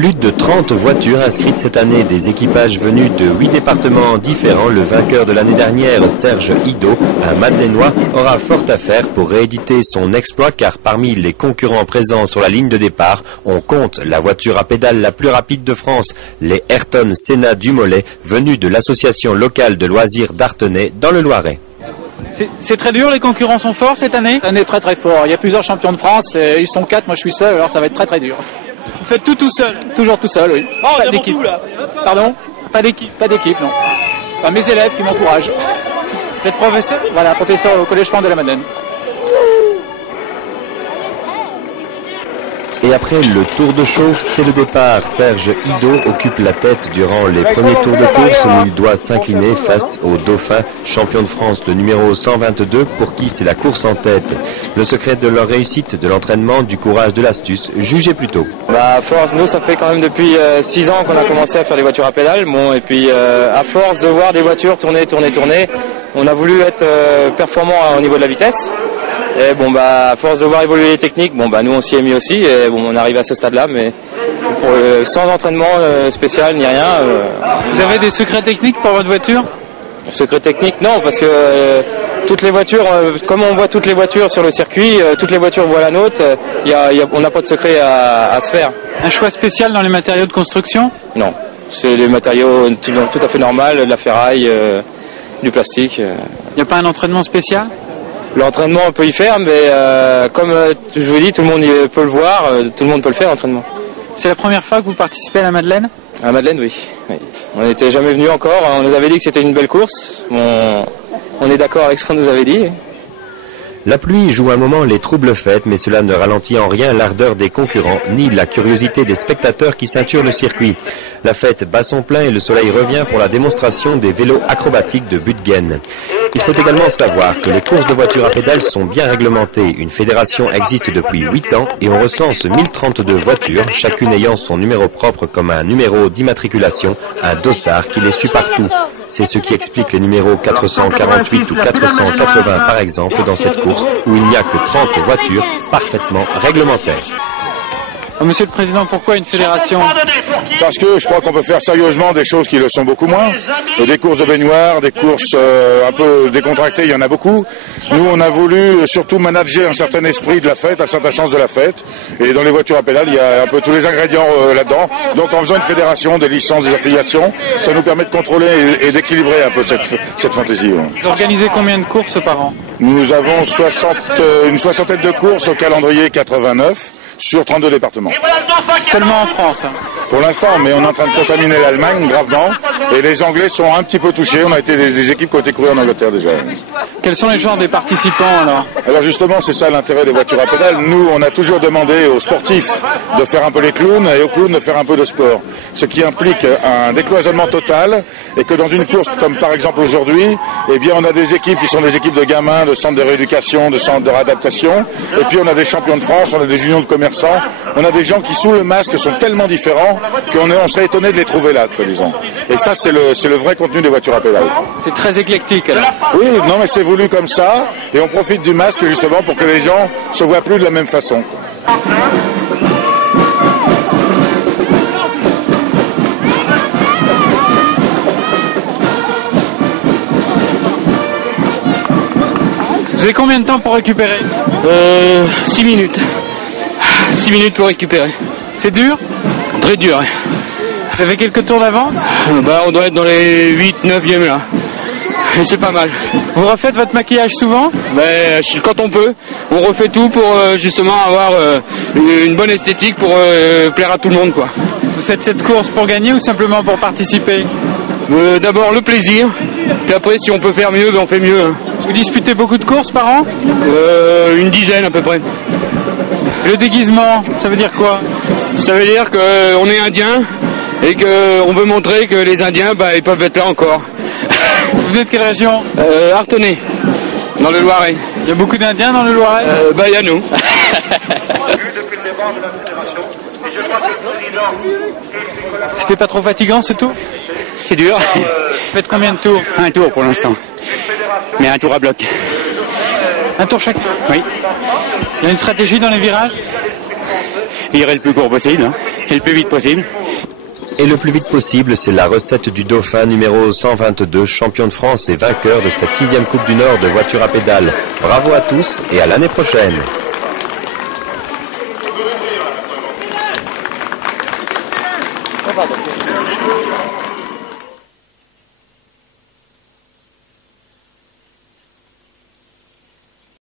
Plus de 30 voitures inscrites cette année, des équipages venus de 8 départements différents. Le vainqueur de l'année dernière, Serge Hidot, un Madeleinois, aura fort à faire pour rééditer son exploit, car parmi les concurrents présents sur la ligne de départ, on compte la voiture à pédale la plus rapide de France, les Ayrton Senna du Mollet, venus de l'association locale de loisirs d'Artenay dans le Loiret. C'est très dur, les concurrents sont forts cette année? Cette année très très fort, il y a plusieurs champions de France, ils sont 4, moi je suis seul, alors ça va être très très dur. Vous faites tout seul? Toujours tout seul, oui. Oh, pas d'équipe. Pardon? Pas d'équipe? Pas d'équipe, non. Enfin, mes élèves qui m'encouragent. Vous êtes professeur? Voilà, professeur au Collège France de la Madeleine. Et après le tour de chauffe, c'est le départ. Serge Hidot occupe la tête durant les premiers tours de course où il doit s'incliner face au Dauphin, champion de France, le numéro 122, pour qui c'est la course en tête. Le secret de leur réussite, de l'entraînement, du courage, de l'astuce, jugez plutôt. À force, nous ça fait quand même depuis 6 ans qu'on a commencé à faire des voitures à pédale. Bon, et puis à force de voir des voitures tourner, on a voulu être performant au niveau de la vitesse. Et bon à force de voir évoluer les techniques, nous on s'y est mis aussi et on arrive à ce stade-là, mais sans entraînement spécial ni rien. Vous avez des secrets techniques pour votre voiture? Secrets techniques, non, parce que toutes les voitures, comme on voit toutes les voitures sur le circuit, toutes les voitures voient la nôtre. On n'a pas de secret à se faire. Un choix spécial dans les matériaux de construction? Non, c'est des matériaux tout à fait normaux, de la ferraille, du plastique. Il n'y a pas un entraînement spécial? L'entraînement on peut y faire, mais comme je vous dis, tout le monde peut le voir, tout le monde peut le faire l'entraînement. C'est la première fois que vous participez à la Madeleine? À la Madeleine, oui. On n'était jamais venu encore, on nous avait dit que c'était une belle course, on est d'accord avec ce qu'on nous avait dit. La pluie joue un moment les troubles fêtes, mais cela ne ralentit en rien l'ardeur des concurrents, ni la curiosité des spectateurs qui ceinturent le circuit. La fête bat son plein et le soleil revient pour la démonstration des vélos acrobatiques de Butgen. Il faut également savoir que les courses de voitures à pédales sont bien réglementées. Une fédération existe depuis 8 ans et on recense 1032 voitures, chacune ayant son numéro propre comme un numéro d'immatriculation, un dossard qui les suit partout. C'est ce qui explique les numéros 448 ou 480 par exemple dans cette course où il n'y a que 30 voitures parfaitement réglementaires. Monsieur le Président, pourquoi une fédération? Parce que je crois qu'on peut faire sérieusement des choses qui le sont beaucoup moins. Des courses de baignoire, des courses un peu décontractées, il y en a beaucoup. Nous, on a voulu surtout manager un certain esprit de la fête, un certain sens de la fête. Et dans les voitures à pédales, il y a un peu tous les ingrédients là-dedans. Donc en faisant une fédération, des licences, des affiliations, ça nous permet de contrôler et d'équilibrer un peu cette fantaisie. Vous organisez combien de courses par an? Nous avons une soixantaine de courses au calendrier 89. Sur 32 départements. Seulement en France? Pour l'instant, mais on est en train de contaminer l'Allemagne gravement et les Anglais sont un petit peu touchés. On a été des équipes qui ont été courues en Angleterre déjà. Quels sont les genres des participants alors? Alors justement, c'est ça l'intérêt des voitures à pédales. Nous, on a toujours demandé aux sportifs de faire un peu les clowns et aux clowns de faire un peu de sport. Ce qui implique un décloisonnement total et que dans une course comme par exemple aujourd'hui, eh bien on a des équipes qui sont des équipes de gamins, de centres de rééducation, de centres de réadaptation et puis on a des champions de France, on a des unions de commerçants. On a des gens qui sous le masque sont tellement différents qu'on serait étonné de les trouver là, disons. Et ça, c'est le vrai contenu des voitures à pédales. C'est très éclectique alors. Oui, non mais c'est voulu comme ça, et on profite du masque justement pour que les gens se voient plus de la même façon. Vous avez combien de temps pour récupérer? 6 minutes. 6 minutes pour récupérer. C'est dur? Très dur. Ouais. Vous avez quelques tours d'avance? On doit être dans les 8-9e là. Et c'est pas mal. Vous refaites votre maquillage souvent? Quand on peut. On refait tout pour justement avoir une bonne esthétique pour plaire à tout le monde, quoi. Vous faites cette course pour gagner ou simplement pour participer? D'abord le plaisir. Puis après, si on peut faire mieux, on fait mieux. Vous disputez beaucoup de courses par an? Une dizaine à peu près. Le déguisement, ça veut dire quoi? Ça veut dire qu'on est indien et qu'on veut montrer que les Indiens, ils peuvent être là encore. Vous venez de quelle région? Artenay, dans le Loiret. Il y a beaucoup d'Indiens dans le Loiret? Il y a nous. C'était pas trop fatigant ce tour? C'est dur. Vous faites combien de tours? Un tour pour l'instant. Mais un tour à bloc. Un tour chacun? Oui. Il y a une stratégie dans les virages? irai le plus court possible et le plus vite possible. Et le plus vite possible, c'est la recette du Dauphin numéro 122, champion de France et vainqueur de cette 6e Coupe du Nord de voiture à pédales. Bravo à tous et à l'année prochaine. Pardon.